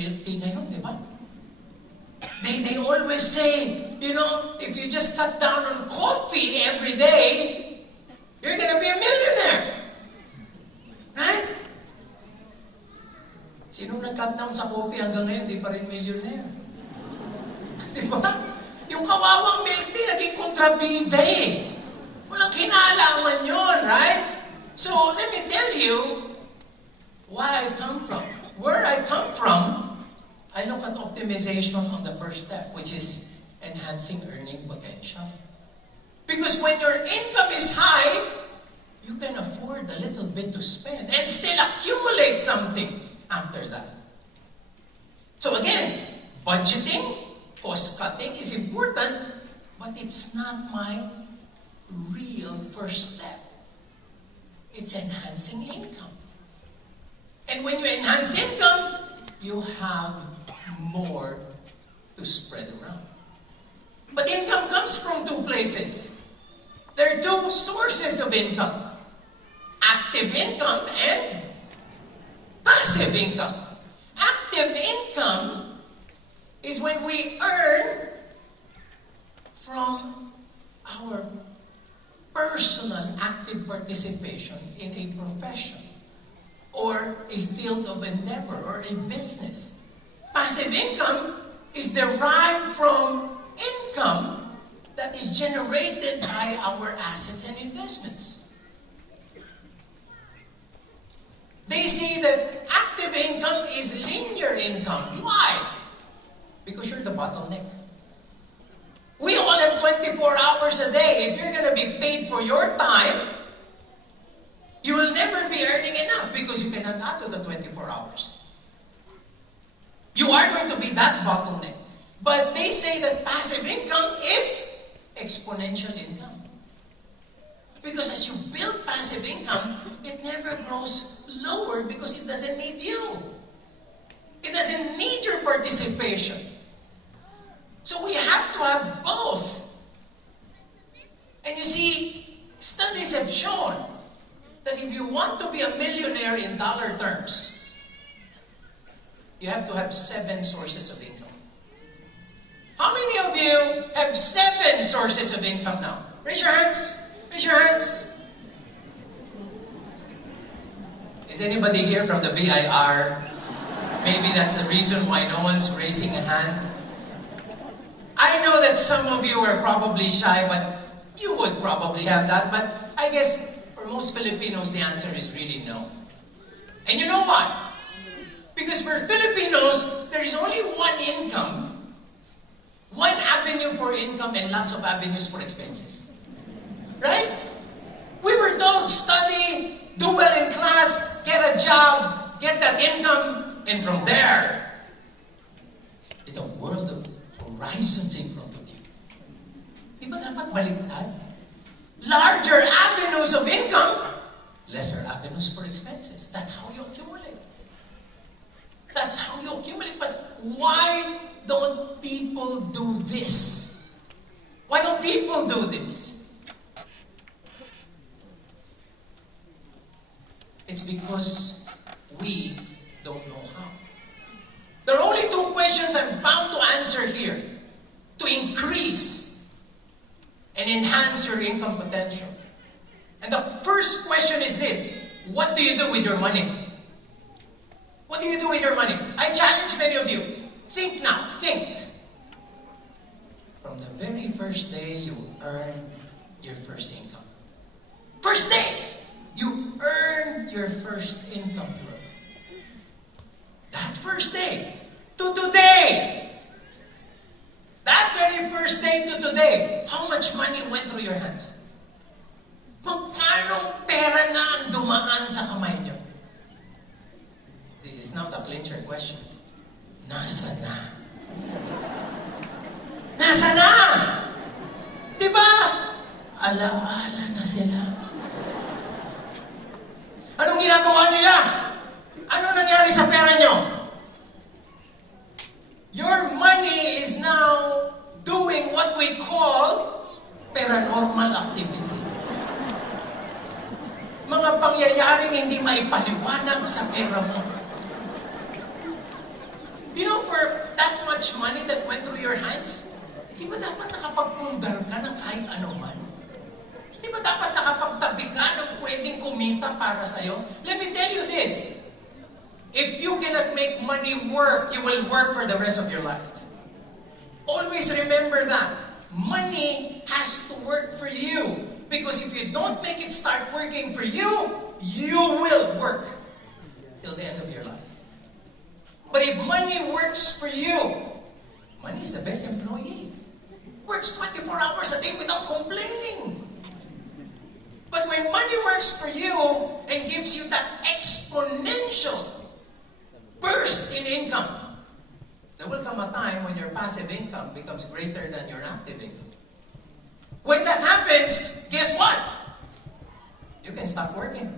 milk tea ngayon, di ba? They always say, you know, if you just cut down on coffee every day, you're gonna be a millionaire. Right? Sino nag-cut down sa coffee hanggang ngayon, di pa rin millionaire? Di ba? Yung kawawang milk tea, naging kontrabida eh. Walang kinalaman yun, right? So, let me tell you why I come from. Where I come from, I look at optimization on the first step, which is enhancing earning potential. Because when your income is high, you can afford a little bit to spend and still accumulate something after that. So again, budgeting, cost cutting is important, but it's not my real first step. It's enhancing income. And when you enhance income, you have more to spread around. But income comes from two places. There are two sources of income. Active income and passive income. Active income is when we earn from our personal active participation in a profession or a field of endeavor or a business. Passive income is derived from income that is generated by our assets and investments. They say that active income is linear income. Why? Because you're the bottleneck. We all have 24 hours a day. If you're going to be paid for your time, you will never be earning enough because you cannot add to the 24 hours. You are going to be that bottleneck. But they say that passive income is exponential income. Because as you build passive income, it never grows lower because it doesn't need you. It doesn't need your participation. So we have to have both. And you see, studies have shown that if you want to be a millionaire in dollar terms, you have to have 7 sources of income. How many of you have 7 sources of income now? Raise your hands. Raise your hands. Is anybody here from the BIR? Maybe that's the reason why no one's raising a hand. I know that some of you are probably shy, but you would probably have that. But I guess for most Filipinos, the answer is really no. And you know what? Because for Filipinos, there is only one income, one avenue for income, and lots of avenues for expenses. Right? We were told, study, do well in class, get a job, get that income, and from there is a world of horizons in front of you. Di ba dapat baliktad? Larger avenues of income, lesser avenues for expenses. That's how you accumulate. That's how you accumulate. But why don't people do this? Why don't people do this? It's because we don't know how. There are only 2 questions I'm bound to answer here to increase and enhance your income potential. And the first question is this: what do you do with your money? What do you do with your money? I challenge many of you. Think now. Think. From the very first day you earn your first income. First day, you earn your first income. That first day to today. That very first day to today, how much money went through your hands? Magkano pera na ang dumaan sa kamay niyo? This is not a clincher question. Nasa na? Nasa na? Diba? Ala-ala na sila. Anong ginagawa nila? Ano nangyari sa pera nyo? Your money is now doing what we call paranormal activity. Mga pangyayaring hindi maipaliwanag sa pera mo. You know, for that much money that went through your hands, di ba dapat nakapagpundar ka ng kahit ano man? Di ba dapat nakapagtabi ka ng pwedeng kumita para sa'yo? Let me tell you this. If you cannot make money work, you will work for the rest of your life. Always remember that. Money has to work for you. Because if you don't make it start working for you, you will work till the end of your life. But if money works for you, money is the best employee. Works 24 hours a day without complaining. But when money works for you and gives you that exponential burst in income, there will come a time when your passive income becomes greater than your active income. When that happens, guess what? You can stop working.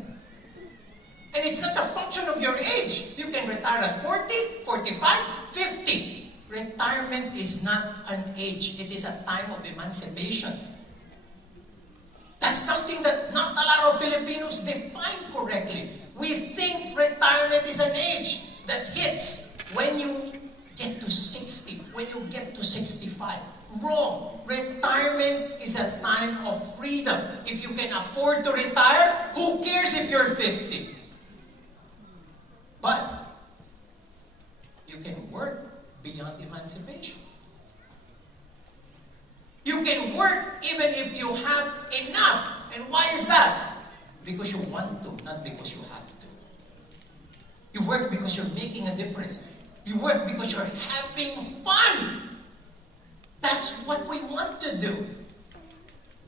And it's not a function of your age. You can retire at 40, 45, 50. Retirement is not an age. It is a time of emancipation. That's something that not a lot of Filipinos define correctly. We think retirement is an age that hits when you get to 60, when you get to 65. Wrong. Retirement is a time of freedom. If you can afford to retire, who cares if you're 50? But you can work beyond emancipation. You can work even if you have enough. And why is that? Because you want to, not because you have to. You work because you're making a difference. You work because you're having fun. That's what we want to do.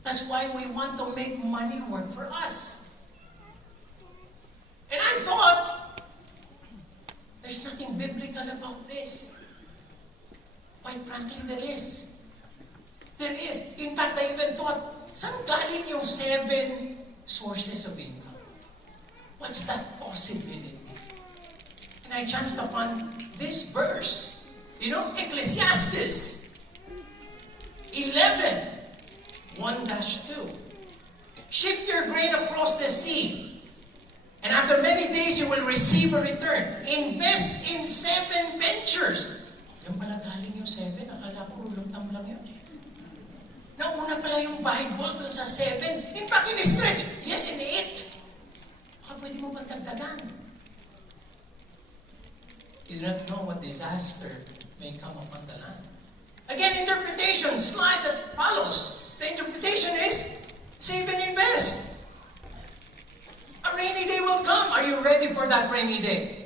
That's why we want to make money work for us. And I thought, there's nothing biblical about this. Quite frankly, there is. There is. In fact, I even thought, saan galing yung 7 sources of income? What's that possibility? And I chanced upon this verse. You know, Ecclesiastes 11, 1-2. Ship your grain across the sea, and after many days you will receive a return. Invest in 7 ventures. Yung pala galing yung 7, akala ko rulong lang yun eh. Nauna pala yung Bible dun sa 7. In fact, in-stretch. Yes, in 8. Baka pwede mo bang dagdagan? You do not know what disaster may come upon the land. Again, interpretation, slide that follows. The interpretation is, save and invest. A rainy day will come. Are you ready for that rainy day?